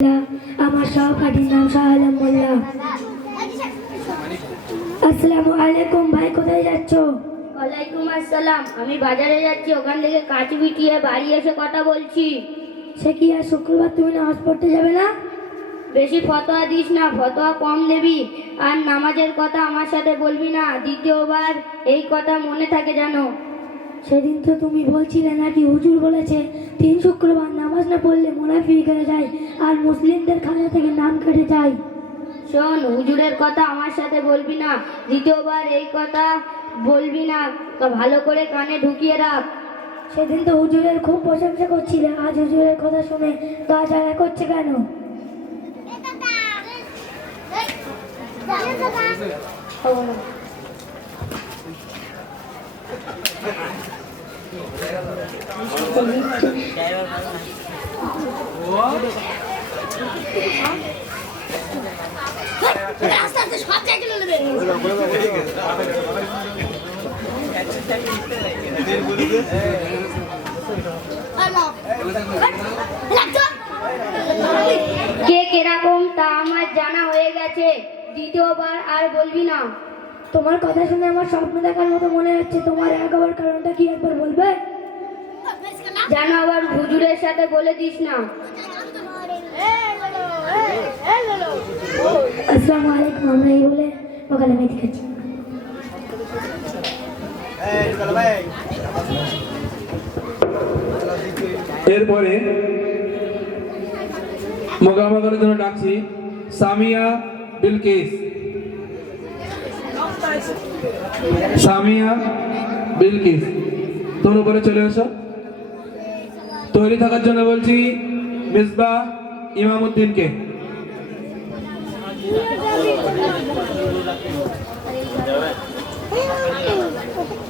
আমার সহপাঠীর নাম শাহ আলম মোল্লা। আসসালামু আলাইকুম ভাই, কোথায় যাচ্ছ? ওয়ালাইকুম আসসালাম। আমি বাজারে যাচ্ছি, ওখান থেকে কাঁচি পিটিয়ে বাড়ি এসে কথা বলছি। সে কি আর শুক্রবার তুমি নামাজ পড়তে যাবে না? বেশি ফতোয়া দিস না, ফতোয়া কম দেবি। আর নামাজের কথা আমার সাথে বলবি না, দ্বিতীয়বার এই কথা মনে থাকে জানো। সেদিন তো তুমি বলছিলে নাকি হুজুর বলেছে 3 শুক্রবার নামাজ না পড়লে মুনাফিক হয়ে যায় আর মুসলিমদের খাজা থেকে নাম কেটে যায়। শোন, হুজুরের কথা আমার সাথে বলবি না, দ্বিতীয়বার এই কথা বলবি না, ভালো করে কানে ঢুকিয়ে রাখ। সেদিন তো হুজুরের খুব প্রশংসা করছিলে, আজ হুজুরের কথা শুনে গা জ্বালা করছে কেন? কে কিরকম তা আমার জানা হয়ে গেছে, দ্বিতীয়বার আর বলবি না। তোমার কথা শুনে আমার স্বপ্ন দেখার মতো মনে হচ্ছে। তোমার একবার কারণটা কি একবার বলবে? জানো, আবার হুজুরের সাথে বলে দিস না। আসসালামু আলাইকুম, আমরা এই বলে সকালে মেথি খাচ্ছি। এরপরে মোকামা করার জন্য ডাকছি সামিয়া বিলকিস। সামিয়া বিলকিস, তোর উপরে চলে এসো। তৈরি থাকার জন্য বলছি মিসবাহ ইমামউদ্দিনকে।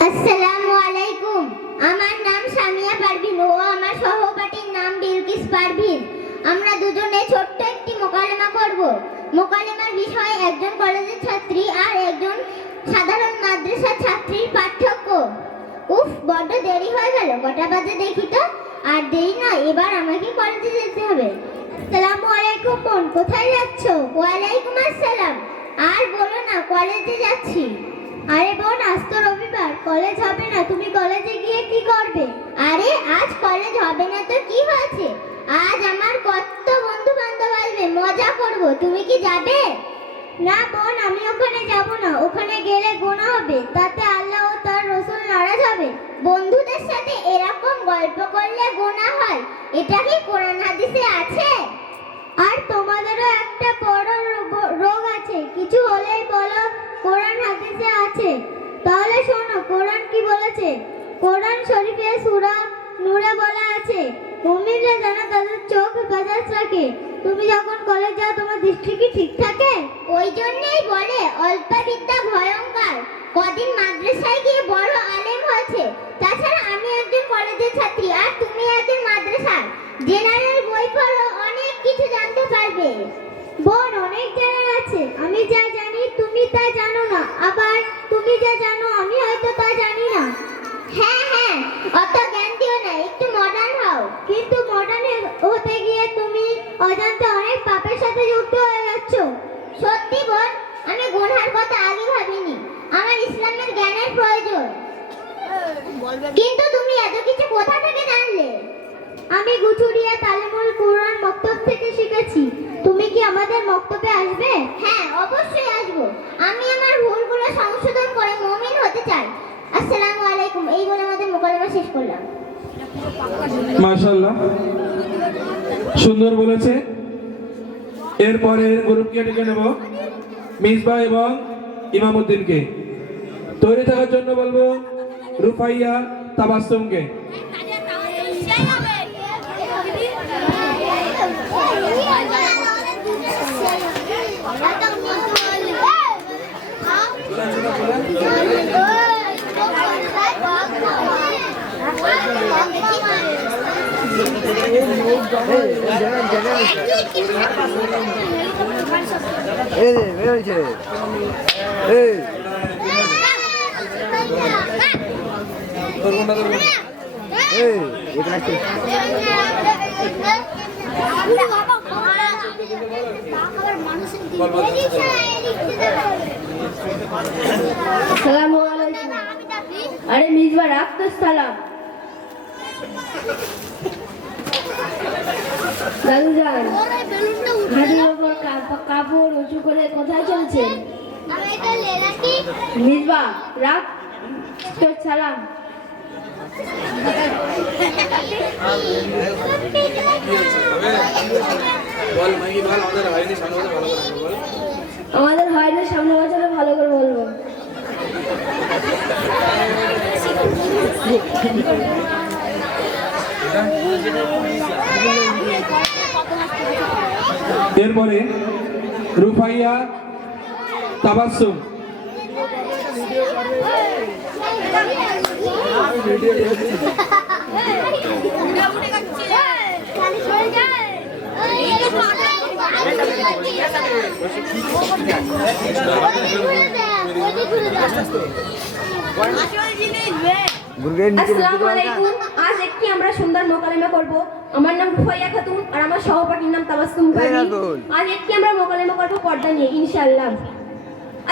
আসসালামু আলাইকুম, আমার নাম সামিয়া পারভিন ও আমার সহপাঠীর নাম বিলকিস পারভিন। আমরা দুজনে ছোট্ট একটি মোকালেমা করব। মোকালেমার বিষয় একজন কলেজের ছাত্রী আর একজন সাধারণ মাদ্রাসার ছাত্রীর পার্থক্য। উফ, বড্ড দেরি হয়ে গেল, কটা বাজে দেখি তো। আর দেরি নয়, এবার আমাকে কলেজে যেতে হবে। আসসালামু আলাইকুম বোন, কোথায় যাচ্ছ? ওয়ালাইকুম আসসালাম। আর বলো না, কলেজে যাচ্ছি। আরে বোন, আজ তো রবিবার, কলেজ হবে না, তুমি কলেজে গিয়ে কি করবে? আরে আজ কলেজ হবে না তো কি হয়েছে? আজ আমার কত বন্ধু বান্ধব আসবে, মজা করব, তুমি কি যাবে? না বোন, আমি ওখানে যাব না, ওখানে গেলে গুনাহ হবে, তাতে আল্লাহ ও তার রাসূল নারাজ হবে। বন্ধুদের সাথে এরকম গল্প করলে গুনাহ হয়, এটা কি কোরআন হাদিসে আছে? আর তোমাদেরও একটা বড় রোগ আছে, কিছু হলেই বলো কোরআন হাদিসে আছে। তাহলে শোনো, কোরআন কি বলেছে। কোরআন শরীফে সূরা নূরে বলা আছে, মুমিনরা যেন তাদের চোখ হেফাজত রাখে। তুমি যখন কলেজ যাও তোমার দৃষ্টি কি ঠিক থাকে? ওই জন্যই বলে অল্প বিদ্যা ভয়ঙ্কর। কদিন মাদ্রাসায় গিয়ে বড় আলেম হয়েছে। তাছাড়া আমি একজন কলেজের ছাত্রী আর তুমি একজন মাদ্রাসার। জেনারেল বই পড়ো, অনেক কিছু জানতে পারবে। বোন, অনেক জানার আছে, আমি যা জানি তুমি তা জানো না, আবার তুমি যা জানো আমি হয়তো তা জানি না। হ্যাঁ হ্যাঁ, অত জ্ঞান দিও না, একটু মডার্ন হও। কিন্তু মডার্ন হতে গিয়ে তুমি অজান্তে অনেক পাপের সাথে যুক্ত হয়ে যাচ্ছ। সত্যি বোন, আমি গুনার কথা আগে ভাবিনি, আমার ইসলামের জ্ঞানের প্রয়োজন। কিন্তু তুমি এত কিছু কোথা থেকে জানলে? আমি গুচুরিয়া তালিমুল কুরআন মক্তব থেকে শিখেছি। তুমি কি আমাদের মক্তবে আসবে? হ্যাঁ, অবশ্যই আসবো। আমি আমার ভুলগুলো সংশোধন করে মুমিন হতে চাই। আসসালামু আলাইকুম, এই বলে আমাদের মোকালেমা শেষ করলাম। মাশাআল্লাহ, সুন্দর বলেছে। এরপরে গ্রুপকে ডেকে নেব মিসবাহ এবং ইমামউদ্দিনকে। তৈরি থাকার জন্য বলবো রুফাইয়া তাবাসসুমকে। এই আসসালামু আলাইকুম। আরে মিজবা রাখ তো সালাম। দাদু যান, হাতের ওপর কাপড় উঁচু করে কোথায় চলছেন? মিজবা রাখ তোর সালাম। আমাদের হয় না, সামনে বছরে ভালো করে বলবো। এরপরে রুফাইয়া তাবাসসুম। আসসালামু আলাইকুম। আজ একটি আমরা সুন্দর মোকালেমা করব। আমার নাম রুফাইয়া খাতুন আর আমার সহপাঠীর নাম তাবাসসুম পারভীন। আজ একটি আমরা মোকালেমা করব পর্দা নিয়ে ইনশাআল্লাহ।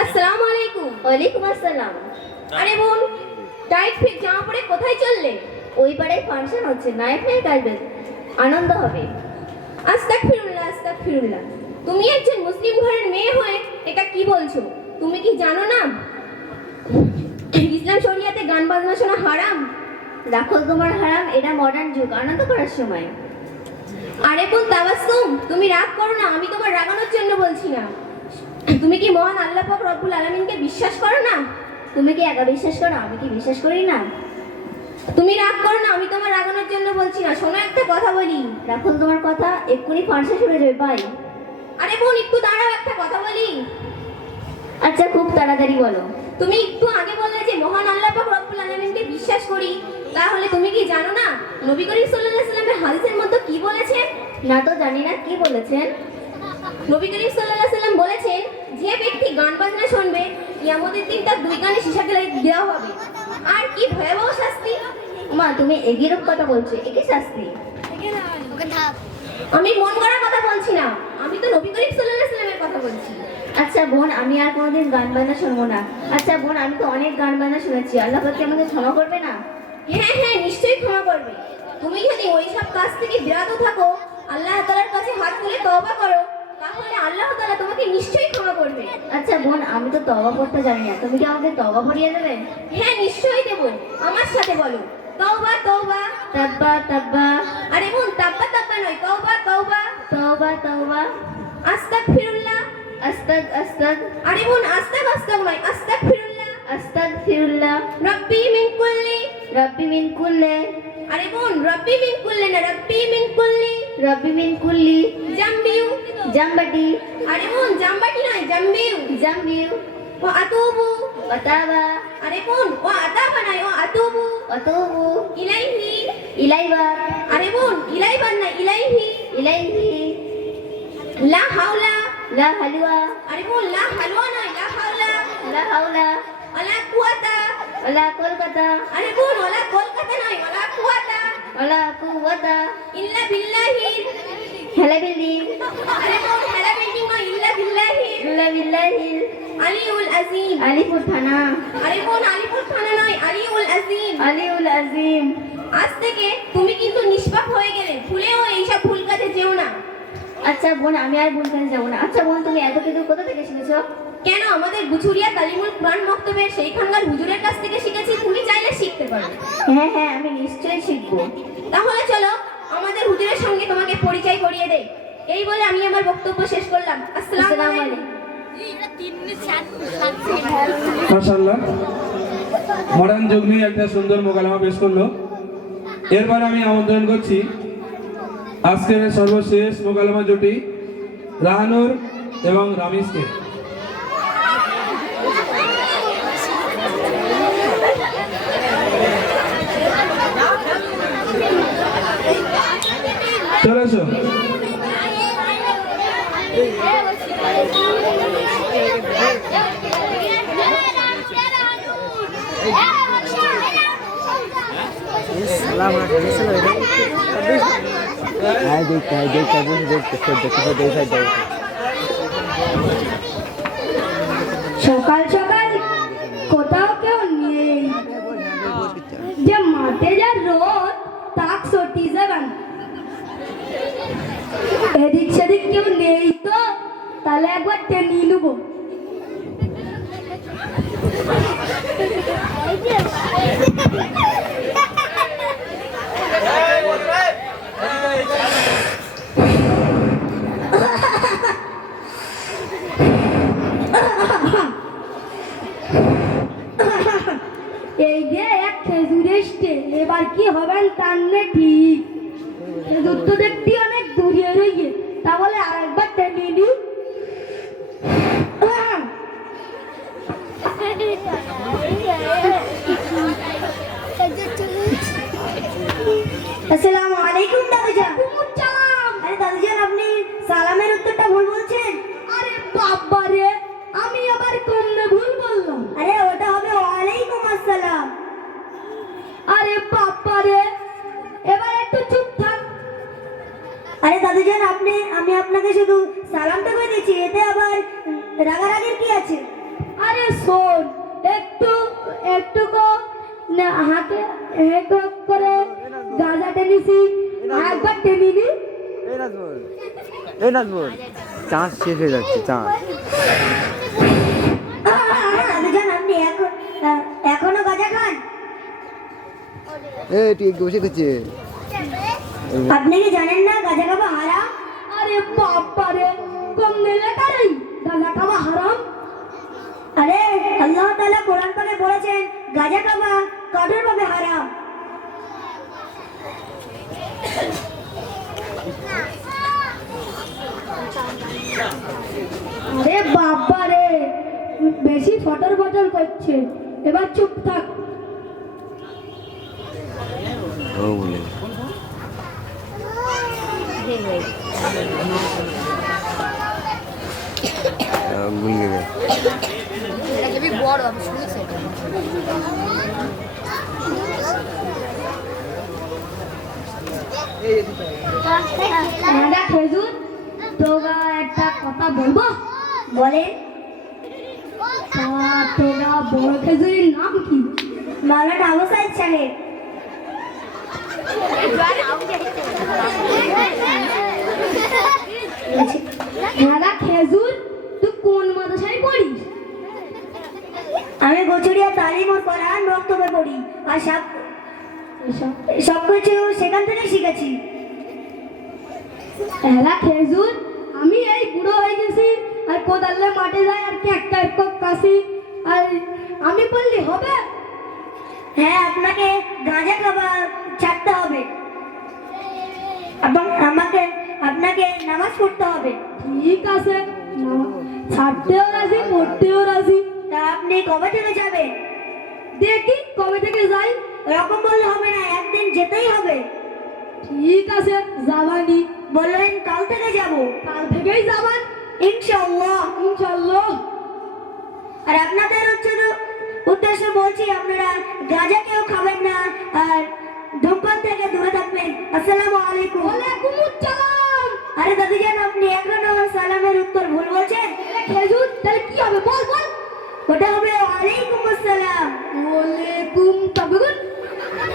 আসসালামু আলাইকুম। ওয়ালাইকুম আসসালাম। আরে বোন, টাইট ফিট জামা পরে কোথায় চললে? ওই পাড়ায় ফাংশন হচ্ছে, নায়ক নায়িকা আসবে, আনন্দ হবে। আস্তাগফিরুল্লাহ, আস্তাগফিরুল্লাহ। তুমি একজন মুসলিম ঘরের মেয়ে হয়ে এটা কি বলছো? তুমি কি জানো না ইসলাম শরিয়াতে গান বাজনা শোনা হারাম? রাখো তোমার হারাম, এটা মডার্ন যুগ, আনন্দ করার সময়। আরে বোন তাবাসসুম, তুমি রাগ করো না, আমি তোমার রাগানোর জন্য বলছি না। তুমি কি মহান আল্লাহ পাক রব্বুল আলামিনকে বিশ্বাস করো না? তুমি কি একা বিশ্বাস করো, আমি কি বিশ্বাস করি না? তুমি রাগ করো না, আমি তোমার রাগানোর জন্য বলছি না। শোনো একটা কথা বলি। রাখো তোমার কথা, এক্ষুনি ফাঁসে শুনে যাবে ভাই। আরে বোন একটু দাঁড়াও, একটা কথা বলি। আচ্ছা খুব তাড়াতাড়ি বলো। তুমি একটু আগে বললে যে মহান আল্লাহ পাক রব্বুল আলামিনকে বিশ্বাস করি, তাহলে তুমি কি জানো না নবী করিম সাল্লাল্লাহু আলাইহি ওয়াসাল্লামের হাদিসের মধ্যে কি বলেছেন? না তো জানি না, কি বলেছেন? নবী করিম সাল্লাল্লাহু আলাইহি ওয়াসাল্লাম বলেছেন, যে ব্যক্তি গান বাজনা শুনবে কিয়ামতের দিন তার দুই কানে সীসা দেওয়া হবে। আর কি ভয়াবহ শাস্তি! মা তুমি এগিরূপ কথা বলছো, একে শাস্তি? আমি মন গড়ার কথা বলছি না, আমি তো নবী করিম সাল্লাল্লাহু আলাইহি ওয়াসাল্লামের কথা বলছি। আচ্ছা বোন, আমি আর কোনোদিন গান বাজনা শুনবো না। আচ্ছা বোন, আমি তো অনেক গান বাজনা শুনেছি, আল্লাহ পাক কি আমাকে ক্ষমা করবে না? হ্যাঁ হ্যাঁ, নিশ্চয়ই ক্ষমা করবে। তুমি যদি ওইসব কাজ থেকে বিরত থাকো, আল্লাহ তাআলার কাছে হাত তুলে তওবা করো, তাহলে আল্লাহ তাআলা তোমাকে নিশ্চয়ই ক্ষমা করবে। আচ্ছা বোন, আমি তো তওবা করতে জানি না, তুমি কি আমাকে তওবা পড়িয়ে দেবে? হ্যাঁ নিশ্চয়ই দেব, আমার সাথে বলো। তওবা তওবা, তাব্বা তাব্বা। আরে বোন, তাব্বা তাব্বা নয়, তওবা তওবা, তওবা তওবা। আস্তাগফিরুল্লাহ, আস্তাগ। আরে বোন, আস্তাগ নয়, আস্তাগফিরুল্লাহ, আস্তাগফিরুল্লাহ। রব্বি মিন কুল্লি। আরে বোন, রব্বি মিন কুল্লি না, রব্বি মিন কুল্লি। জাম্বাটি। আরে বোন, জাম্বাটি নয়, জাম্বিউ। ও আতুবু, আতাবা। আরে বোন, ও আতাবা নয়, ও আতুবু। ইলাইবা। আরে বোন, ইলাইবা না, ইলাইহি। লা হাওলা, লা হালওয়া। আরে বোন, লা হালওয়া নয়, লা হাওলা। ওয়ালা কুওয়াতা, আরে বোন, ওয়ালা কলকাতা নয়, ওয়ালা কুওয়াতা। ইল্লা বিল্লাহি, হেলা বিল্ডিং। আরে বোন, হেলা বিল্ডিং নয়, ইল্লা বিল্লাহি। আলিউল আজিম, আলিপুর থানা। আরে বোন, আলিপুর থানা নয়, আলিউল আজিম। আজ থেকে তুমি কিন্তু নিষ্পাপ হয়ে গেলে, ভুলেও এইসব ভুল কাজে যেও না। আচ্ছা বোন, আমি আর ভুল কাজে যাবো না। আচ্ছা বোন, তুমি এত কিছু কোথা থেকে শিখেছো? কেন, আমাদের বুচুরিয়া তালিমুল কুরআন মক্তবে সেইখানকার হুজুরের কাছ থেকে শিখেছি, তুমি চাইলে শিখতে পারো। হ্যাঁ হ্যাঁ, আমি নিশ্চয়ই শিখবো। তাহলে চলো আমাদের হুজুরের সঙ্গে তোমাকে পরিচয় করিয়ে দেই। এই বলে আমি আমার বক্তব্য শেষ করলাম। আসসালামু আলাইকুম। মাশাআল্লাহ, মডার্ন যুগ নিয়ে একটা সুন্দর মোকালেমা পেশ করলো। এরপর আমি আমন্ত্রণ করছি আজকের সর্বশেষ মোকালেমা জুটি রাহানুর এবং রামিসকে। চলে এসো। देखते সকাল সকাল কোথাও কেউ নেই, যে মাঠে যা রোদ তাক সটি যাবেন। এদিক সেদিক কেউ নেই তো, তাহলে একবার টেনে নেবো। এই যে এক খেজুর এসছে, এবার কি হবেন টানলে ঠিক। খেজুর তো দেখতে অনেক দূরে রইয়ে, তা বলে আরেকবার টেনে নিই। আসসালামু আলাইকুম দাদুজান। আরে দাদুজান, আপনি সালামের উত্তরটা ভুল বলছেন। আরে বাবা রে, আমি আবার কমনে ভুল বললাম। আরে ওটা হবে ওয়ালাইকুম আসসালাম। আরে বাবা রে, এবার একটু চুপ থাক। আরে দাদুজান, আমি আপনাকে শুধু সালামটা করে দিচ্ছি, এতে আবার রাগারাগির কি আছে? আরে শোন, একটু একটু না হাতে হেঁটো করে গাঁজা টেনেছি, একবার টেনে নি। এই নাজমুল, চাঁদ শেষ হয়ে যাচ্ছে, চাঁদ। দাদুজান, আপনি এখনো গাঁজা খান? এই তুই বসে করছে। আপনি কি জানেন না গাঁজা খাওয়া হারাম? আরে বাবা রে, কমনে লেখা নেই গাঁজা খাওয়া হারাম। আরে আল্লাহ তাআলা কোরআন পাকে বলেছেন গাঁজা খাওয়া কঠোরভাবে হারাম। আরে বাবা রে, বেশি ফটর ফটর করছে, এবার চুপ থাক। ও বলে ভুলে গেছে। দাদা খেজুর, তোরা একটা কথা বলবো? বলেন। তোরা বড় খেজুরের নাম কি? মাওলানা আবু সাইদ সাহেব। দাদা খেজুর, তুই কোন মাদ্রাসায় পড়িস? আমি গচুরিয়া তালিম ও কোরআন বক্তব্যে পড়ি, আর সবকিছু সেখান থেকে শিখেছি। দাদা খেজুর, আমি এই বুড়ো হয়ে গেছি, আর কোদালে মাঠে যাই আর কি একটা এক কাশি, আর আমি বললি হবে? হ্যাঁ, আপনাকে গাঁজা খাওয়া ছাড়তে হবে এবং আপনাকে নামাজ পড়তে হবে। ঠিক আছে, ছাড়তেও রাজি, পড়তেও রাজি। তা আপনি কবে থেকে যাবেন? দেখি কবে থেকে যাই। এরকম বললে হবে না, একদিন যেতেই হবে। ঠিক আছে, যাবানি। বললেন কাল থেকে যাব। কাল থেকেই যাবান ইনশাআল্লাহ। ইনশাআল্লাহ। আর আপনাদের উদ্দেশ্য বলছি, আপনারা গাঁজা কেউ খাবেন না আর ধূমপান থেকে দূরে থাকবেন। আসসালামু আলাইকুম। ওয়ালাইকুম আসসালাম। আরে দাদুজান, আপনি এখনো সালামের উত্তর ভুল বলছেন। খেজুর, তাহলে কি হবে বল বল। ওটা হবে ওয়ালাইকুম আসসালাম। ওয়ালাইকুম তাবগুন।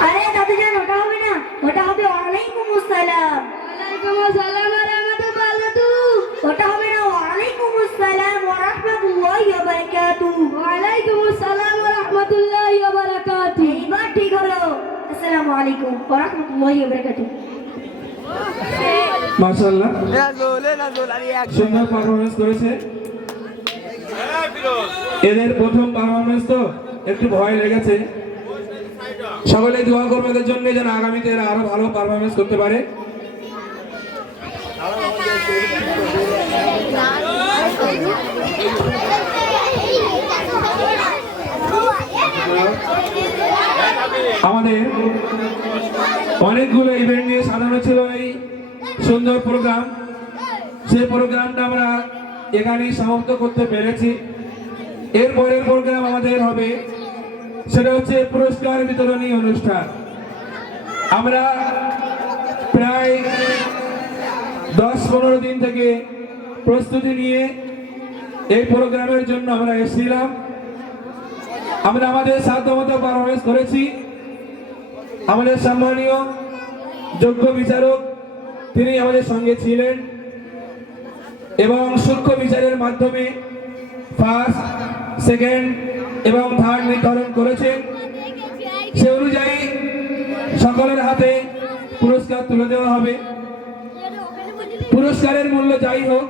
আরে দাদুজান, ওটা হবে না, ওটা হবে ওয়ালাইকুম আসসালাম। ওয়ালাইকুম আসসালাম ওয়া রাহমাতুল্লাহি। ওটা হবে না, ওয়ালাইকুম আসসালাম ওয়া রাহমাতুল্লাহি ওয়া বারাকাতুহু। ওয়ালাইকুম আসসালাম ওয়া রাহমাতুল্লাহি ওয়া বারাকাতুহু। এইবার ঠিক হলো। আসসালামু আলাইকুম ওয়া রাহমাতুল্লাহি ওয়া বারাকাতুহু। মাশাআল্লাহ, নাজমুল, নাজমুল, আরে এক সুন্দর পারফরমেন্স করেছে। এদের প্রথম পারফরমেন্স তো একটু ভয় লেগেছে। সকলে দোয়া করবে এদের জন্য, যেন আগামীতে এরা আরো ভালো পারফরমেন্স করতে পারে। আমাদের অনেকগুলো ইভেন্ট নিয়ে সাজানো ছিল এই সুন্দর প্রোগ্রাম। সেই প্রোগ্রামটা আমরা এখানেই সমাপ্ত করতে পেরেছি। এরপরের প্রোগ্রাম আমাদের হবে, সেটা হচ্ছে পুরস্কার বিতরণী অনুষ্ঠান। আমরা প্রায় 10-15 দিন থেকে প্রস্তুতি নিয়ে এই প্রোগ্রামের জন্য আমরা এসেছিলাম। আমরা আমাদের সাধ্যমতো পারফরমেন্স করেছি। আমাদের সম্মানীয় যোগ্য বিচারক তিনি আমাদের সঙ্গে ছিলেন এবং সূক্ষ্ম বিচারের মাধ্যমে ফার্স্ট, সেকেন্ড এবং থার্ড নির্ধারণ করেছেন। সে অনুযায়ী সকলের হাতে পুরস্কার তুলে দেওয়া হবে। পুরস্কারের মূল্য যাই হোক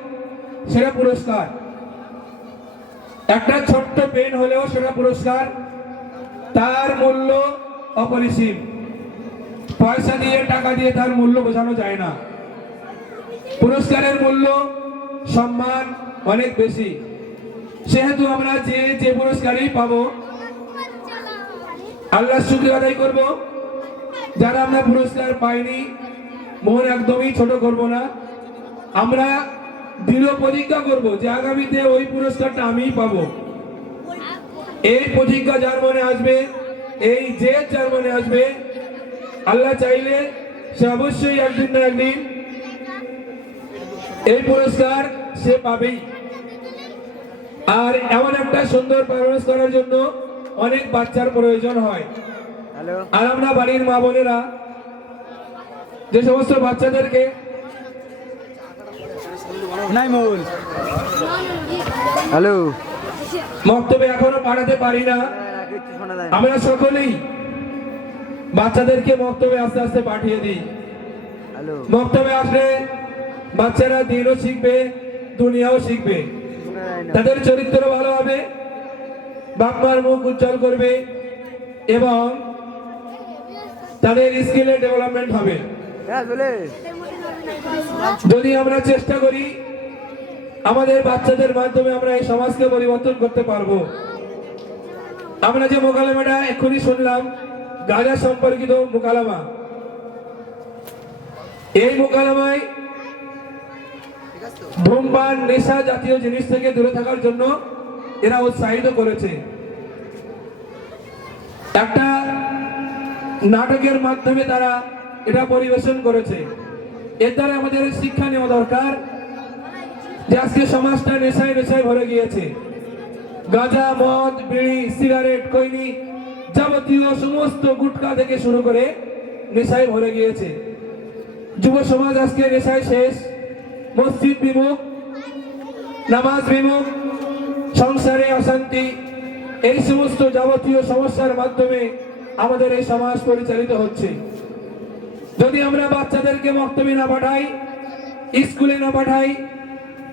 সেটা পুরস্কার, একটা ছোট্ট পেন হলেও সেটা পুরস্কার, তার মূল্য অপরিসীম। পয়সা দিয়ে টাকা দিয়ে তার মূল্য বোঝানো যায় না। পুরস্কারের মূল্য সম্মান অনেক বেশি। সেহেতু আমরা যে পুরস্কারই পাবো আল্লাহ শুকরিয়া আদায় করব। যারা আমরা পুরস্কার পাইনি মন একদমই ছোট করব না। আমরা দৃঢ় প্রতিজ্ঞা করব যে আগামীতে ওই পুরস্কারটা আমিই পাবো। এই প্রতিজ্ঞা যার মনে আসবে, এই যে যার মনে আসবে, আল্লাহ চাইলে সে অবশ্যই একদিন না একদিন এই পুরস্কার সে পাবেই। আর এমন একটা সুন্দর পারফরমেন্স করার জন্য অনেক বাচ্চার প্রয়োজন হয়। হ্যালো আর আমরা বাড়ির মা বোনেরা যে সমস্ত বাচ্চাদেরকে নাইমুল হ্যালো মক্তবে এখনো পাঠাতে পারি না, কিছু শোনা যায় না। আমরা সকলেই বাচ্চাদেরকে মক্তবে আস্তে আস্তে পাঠিয়ে দিই। হ্যালো মক্তবে আসলে বাচ্চারা দিনও শিখবে, দুনিয়াও শিখবে। শোনা যায় না। তাদের চরিত্র ভালো হবে, বাপ মার মুখ উজ্জ্বল করবে এবং তাদের স্কিলের ডেভেলপমেন্ট হবে। হ্যাঁ চলে যদি আমরা চেষ্টা করি আমাদের বাচ্চাদের মাধ্যমে আমরা এই সমাজকে পরিবর্তন করতে পারবো। আমরা যে মোকালামাটা এক্ষুনি শুনলাম গাঁজা সম্পর্কিত মোকালামা, এই মোকালামায় ধূমপান, নেশা জাতীয় জিনিস থেকে দূরে থাকার জন্য এরা উৎসাহিত করেছে। একটা নাটকের মাধ্যমে তারা এটা পরিবেশন করেছে। এর দ্বারা আমাদের শিক্ষা নেওয়া দরকার যে আজকে সমাজটা নেশায় নেশায় ভরে গিয়েছে। গাঁজা, মদ, বিড়ি, সিগারেট, খৈনি যাবতীয় সমস্ত গুটকা থেকে শুরু করে নেশায় ভরে গিয়েছে। যুব সমাজ আজকে নেশায় শেষ। মসজিদ বিমুখ, নামাজ বিমুখ, সংসারে অশান্তি, এই সমস্ত যাবতীয় সমস্যার মাধ্যমে আমাদের এই সমাজ পরিচালিত হচ্ছে। যদি আমরা বাচ্চাদেরকে মক্তবে না পাঠাই, স্কুলে না পাঠাই,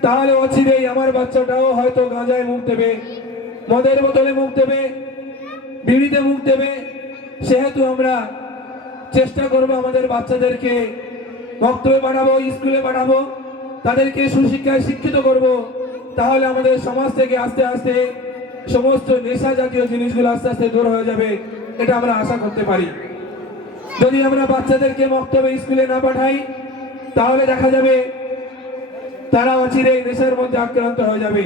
তাহলে অচিরেই আমার বাচ্চাটাও হয়তো গাঁজায় মুখ দেবে, মদের বোতলে মুখ দেবে, বিড়িতে মুখ দেবে। সেহেতু আমরা চেষ্টা করব আমাদের বাচ্চাদেরকে মক্তবে পাঠাবো, স্কুলে পাঠাবো, তাদেরকে সুশিক্ষায় শিক্ষিত করব। তাহলে আমাদের সমাজ থেকে আস্তে আস্তে সমস্ত নেশা জাতীয় জিনিসগুলো আস্তে আস্তে দূর হয়ে যাবে, এটা আমরা আশা করতে পারি। যদি আমরা বাচ্চাদেরকে মক্তবে, স্কুলে না পাঠাই, তাহলে দেখা যাবে তারা অচিরেই নেশার মধ্যে আক্রান্ত হয়ে যাবে।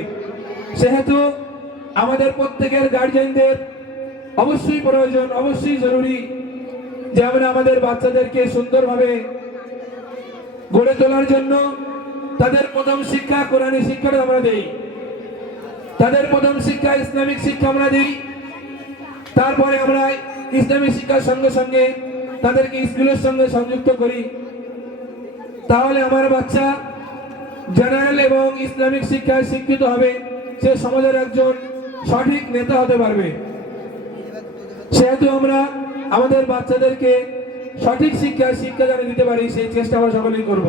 সেহেতু আমাদের প্রত্যেকের গার্জিয়ানদের অবশ্যই প্রয়োজন, অবশ্যই জরুরি যে আমরা আমাদের বাচ্চাদেরকে সুন্দরভাবে গড়ে তোলার জন্য তাদের প্রথম শিক্ষা কোরআনী শিক্ষাটা আমরা দেই, তাদের প্রথম শিক্ষা ইসলামিক শিক্ষা আমরা দিই। তারপরে আমরা ইসলামিক শিক্ষার সঙ্গে সঙ্গে তাদেরকে স্কুলের সঙ্গে সংযুক্ত করি। তাহলে আমার বাচ্চা জেনারেল এবং ইসলামিক শিক্ষায় শিক্ষিত হবে, সে সমাজের একজন সঠিক নেতা হতে পারবে। সেহেতু আমরা আমাদের বাচ্চাদেরকে সঠিক শিক্ষা যেন দিতে পারি, সেই চেষ্টা আমরা সকলেই করব।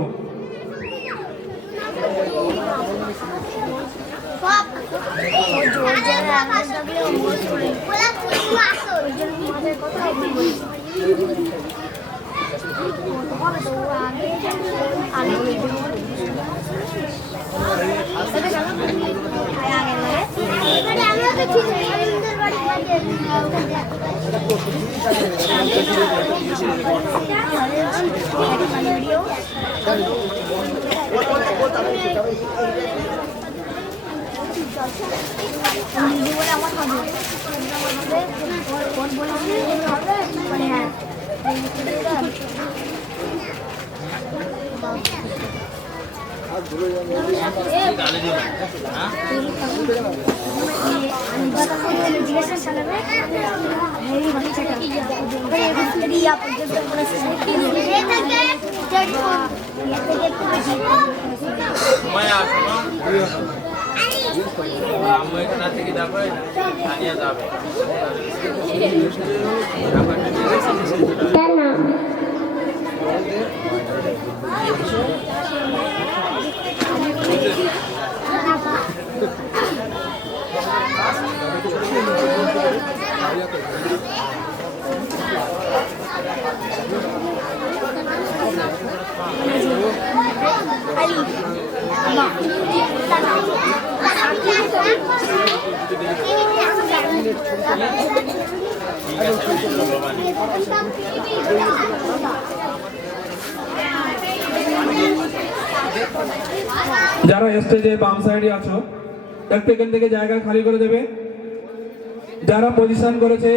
যারা স্টেজে বাম সাইডে আছো একটু এখান থেকে জায়গা খালি করে দেবে। যারা পজিশন করেছে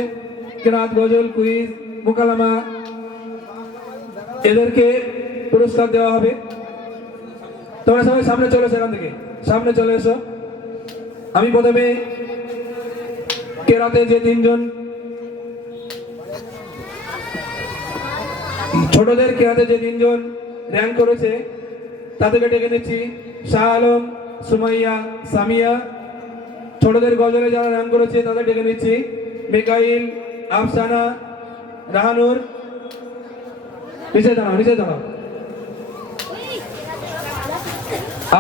কেরাত, গজল, কুইজ, মুকালামা, এদেরকে পুরস্কার দেওয়া হবে। তোমরা সবাই সামনে চলে এসো, এখান থেকে সামনে চলে এসো। আমি প্রথমে কেরাতে যে তিনজন ছোটদের কেরাতে যে তিনজন র্যাঙ্ক করেছে তাদেরকে ডেকে নিচ্ছি। শাহ আলম, সুমাইয়া, সামিয়া। ছোটদের গজলে যারা র্যাঙ্ক করেছে তাদের ডেকে নিচ্ছি। মিকাইল, আফসানা, রাহানুর। নিচে দাঁড়াও, নিচে দাঁড়াও।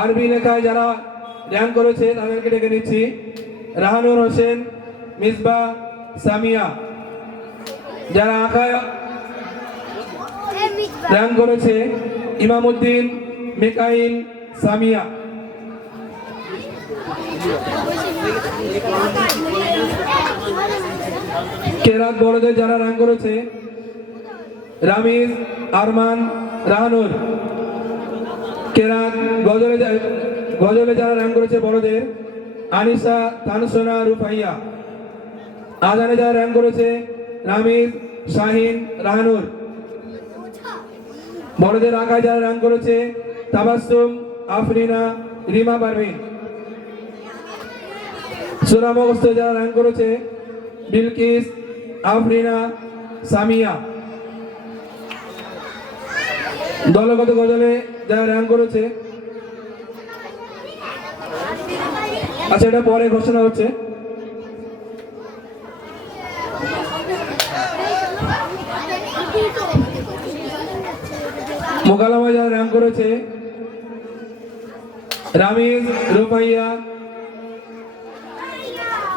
আরবি লেখায় যারা র্যাঙ্ক করেছে তাদেরকে ডেকে নিচ্ছি। রাহানুর হোসেন, মিসবা, সামিয়া। যারা আঁকায় র্যাঙ্ক করেছে ইমামউদ্দিন, মিকাইল, সামিয়া। কেরাত বড়দের যারা র্যাঙ্ক করেছে রামিজ, আরমান, রাহানুর। কেরাত গজলে যারা র্যাঙ্ক করেছে বড়দের আনিসা, তানসোনা, রুফাইয়া। আজানে যারা র্যাঙ্ক করেছে রামিজ, শাহিন, রাহানুর। বড়দের আঁকায় যারা র্যাঙ্ক করেছে তাবাসসুম, আফরিনা, রিমা, পারভিন। সূরা মুখস্থ যারা র্যাঙ্ক করেছে বিলকিস, আফরিনা, সামিয়া। দলগত গজলে যারা র্যাঙ্ক করেছে, আচ্ছা এটা পরে ঘোষণা হচ্ছে। মোকালামা যারা র্যাঙ্ক করেছে রামিজ, রুফাইয়া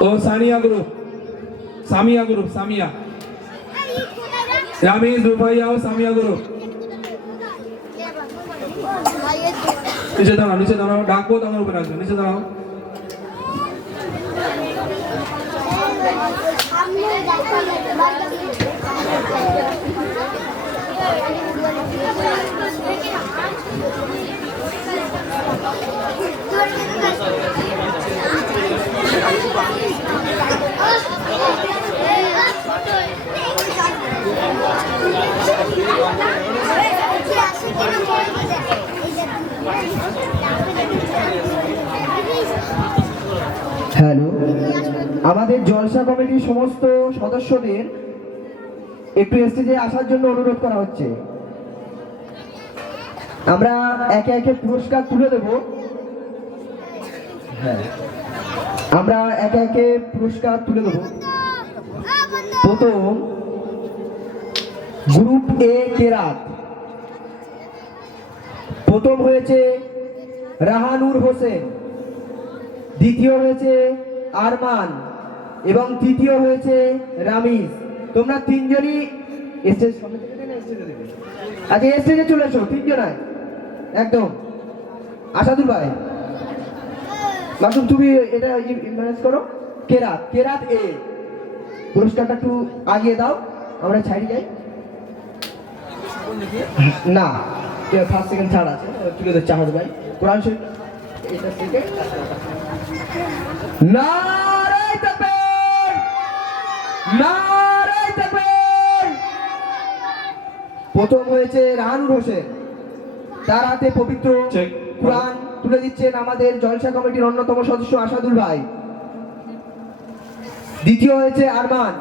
ও সামিয়া গ্রুপ। সামিয়া, রামিজ, রুফাইয়া ও সামিয়া গ্রুপ। নিচে দাঁড়াও, নিচে দাঁড়াও। ডাকবো তোমার উপরে আসবে। নিচে দাঁড়াও। হ্যালো, আমাদের জলসা কমিটির সমস্ত সদস্যদের একটু স্টেজে আসার জন্য অনুরোধ করা হচ্ছে। আমরা একে একে পুরস্কার তুলে দেব। হ্যাঁ, আমরা একে একে পুরস্কার তুলে দেব। প্রথম গ্রুপ এ কেরাত, প্রথম হয়েছে রাহানুর হোসেন, দ্বিতীয় হয়েছে আরমান এবং তৃতীয় হয়েছে রামিজ। তোমরা তিনজনই স্টেজ আচ্ছা স্টেজে চলে এসো, তিনজনায় একদম। আসাদুল ভাই, মাসুম তুমি এটা ম্যানেজ করো। কেরাত এ পুরস্কারটা একটু আগিয়ে দাও, আমরা ছাড়ি যাই। না, ফার্স্ট সেকেন্ড থার্ড আছে, তুলে দিচ্ছে আহাদ ভাই। কোরআন শরীফ এটা থেকে নারায়ে তাকবীর, নারায়ে তাকবীর। প্রথম হয়েছে রাহানুর হোসেন, তার হাতে পবিত্র চেক। কুরআন তুলে দিচ্ছেন আমাদের জলসা কমিটির অন্যতম সদস্য আসাদুল ভাই। দ্বিতীয় হয়েছে আরমান,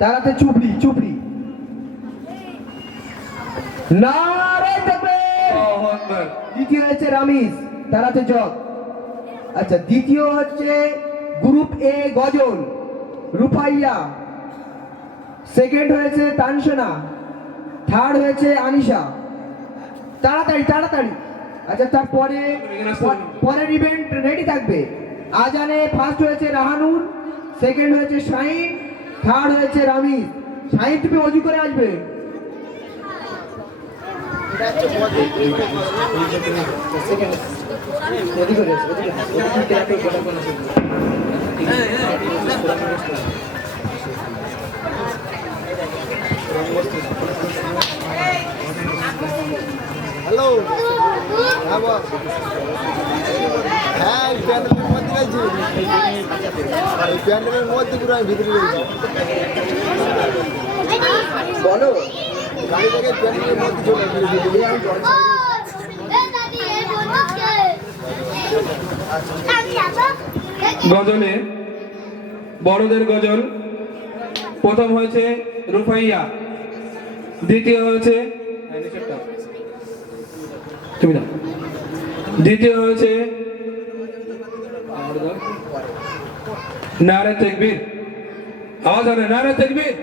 তার হাতে চুপড়ি চুপড়ি। নারে তাকবীর। আল্লাহু আকবার। দ্বিতীয় হচ্ছে রামিজ, তার হাতে জগ। আচ্ছা, দ্বিতীয় হচ্ছে গ্রুপ এ গজল রুফাইয়া, সেকেন্ড হয়েছে তানসনা, থার্ড হয়েছে আনিশা। তাড়াতাড়ি তাড়াতাড়ি। আচ্ছা, তারপরে পরের ইভেন্ট রেডি থাকবে। আজানে ফার্স্ট হয়েছে রাহানুর, সেকেন্ড হয়েছে শাহিন, থার্ড হয়েছে রামিজ। শাহিন তুমি অজু করে আসবে। হ্যালো, হ্যাঁ প্যান্ডেলের মধ্যে গেছি, এই প্যান্ডেলের মধ্যে পুরো আমি ভিতরে গেছি। বলো, গাড়ি থেকে প্যান্ডেলের মধ্যে চলে গেছি। গজলে বড়দের গজল প্রথম হয়েছে রুফাইয়া, দ্বিতীয় হয়েছে তুমি না, দ্বিতীয় হয়েছে নারে তাকবীর। আওয়াজ হবে নারে তাকবীর,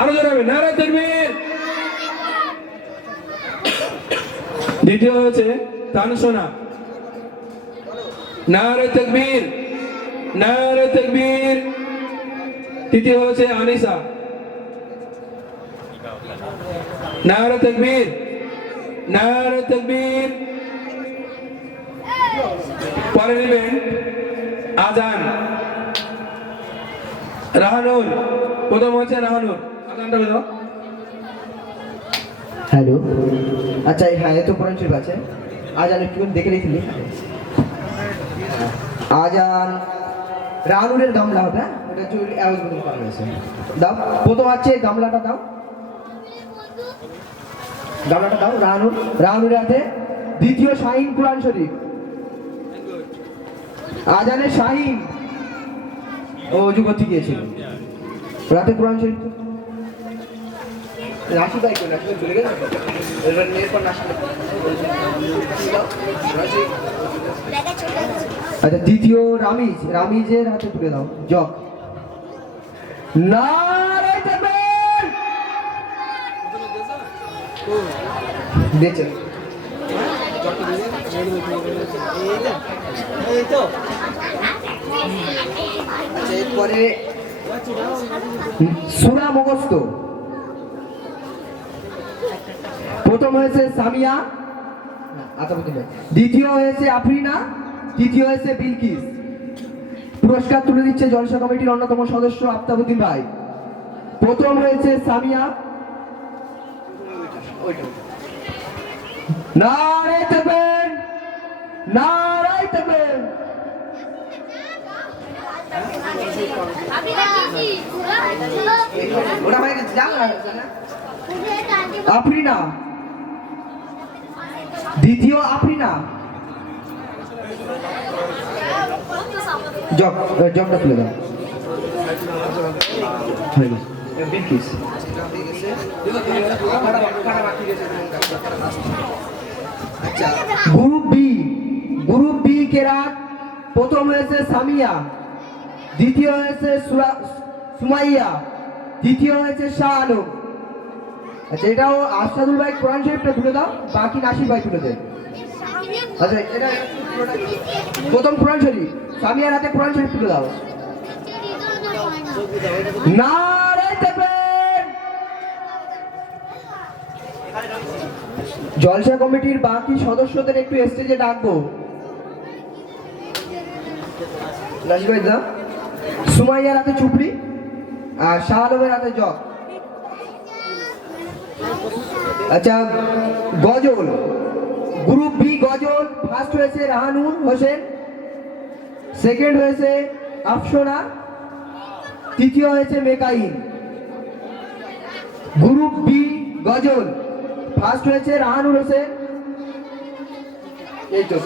আরো জোরে হবে নারে তাকবীর। দ্বিতীয় হয়েছে তানসনা, নারে তাকবীর নারে তাকবীর। তৃতীয় হচ্ছে আনিসা, নারে তাকবীর নারে তাকবীর। পরে নেবেন আজান, রাহানুর, প্রথম হচ্ছে রাহানুর। আজানটা দাও। হ্যালো, আচ্ছা হ্যাঁ, এ তো কোরআন শরীফ আছে। আজান একটু দেখে নিয়েছিলি। আজান রানুরের গামলা হবে, হ্যাঁ ওটা চুরি আওয়াজ বদল করা হয়েছে। দাও, প্রথম আছে গামলাটা দাও, গামলাটা দাও। রানুর, রানুরের হাতে। দ্বিতীয় শাহিন কোরআন শরীফ। আজানে শাহিন ও অজু করতে গিয়েছিল, রাতে কোরআন শরীফ। রাশি ভাই কোন রাশি চলে গেল, এরপর রাশি। আচ্ছা, দ্বিতীয় রামিজ, রামিজের হাতে তুলে দাও জগ। নারে তাকবীর। দিয়েছে এই তো। আচ্ছা, এরপরে সূরা মুখস্থ। প্রথম হয়েছে সামিয়া, দ্বিতীয় হয়েছে আফরিনা, তৃতীয় হয়েছে বিলকিস। পুরস্কার তুলে দিচ্ছে জলসা কমিটির অন্যতম সদস্য আফতাবউদ্দিন ভাই। প্রথম হয়েছে সামিয়া। নারে তাকবীর নারে তাকবীর। ওটা হয়ে গেছে, যাও না। আফরিনা, দ্বিতীয় আফরিনা। জগ, জগটা তুলে দাও। হয়ে গেছে। বিলকিস। আচ্ছা, গ্রুপ বি, গ্রুপ বি কেরাত। প্রথম হয়েছে সামিয়া, দ্বিতীয় হয়েছে সুমাইয়া, তৃতীয় হয়েছে শাহ আলম। আচ্ছা, এটাও আসাদুল ভাই কোরআন শরীফটা তুলে দাও, বাকি নাসির ভাই তুলে দেন। আচ্ছা, এটা প্রথম কোরআন শরীফ, সামিয়ার হাতে কোরআন শরীফ তুলে দাও। নারে তাকবীর। জলসা কমিটির বাকি সদস্যদের একটু স্টেজে ডাকবো। নাসির ভাই দাও। সুমাইয়ার হাতে চুপড়ি আর শাহ আলমের হাতে জগ। আচ্ছা, গজল, গ্রুপ বি গজল। ফার্স্ট হয়েছে রাহানুর হোসেন, সেকেন্ড হয়েছে আফসোনা, তৃতীয় হয়েছে মেকাইন। গ্রুপ বি গজল। ফার্স্ট হয়েছে রাহানুর হোসেন, এই তো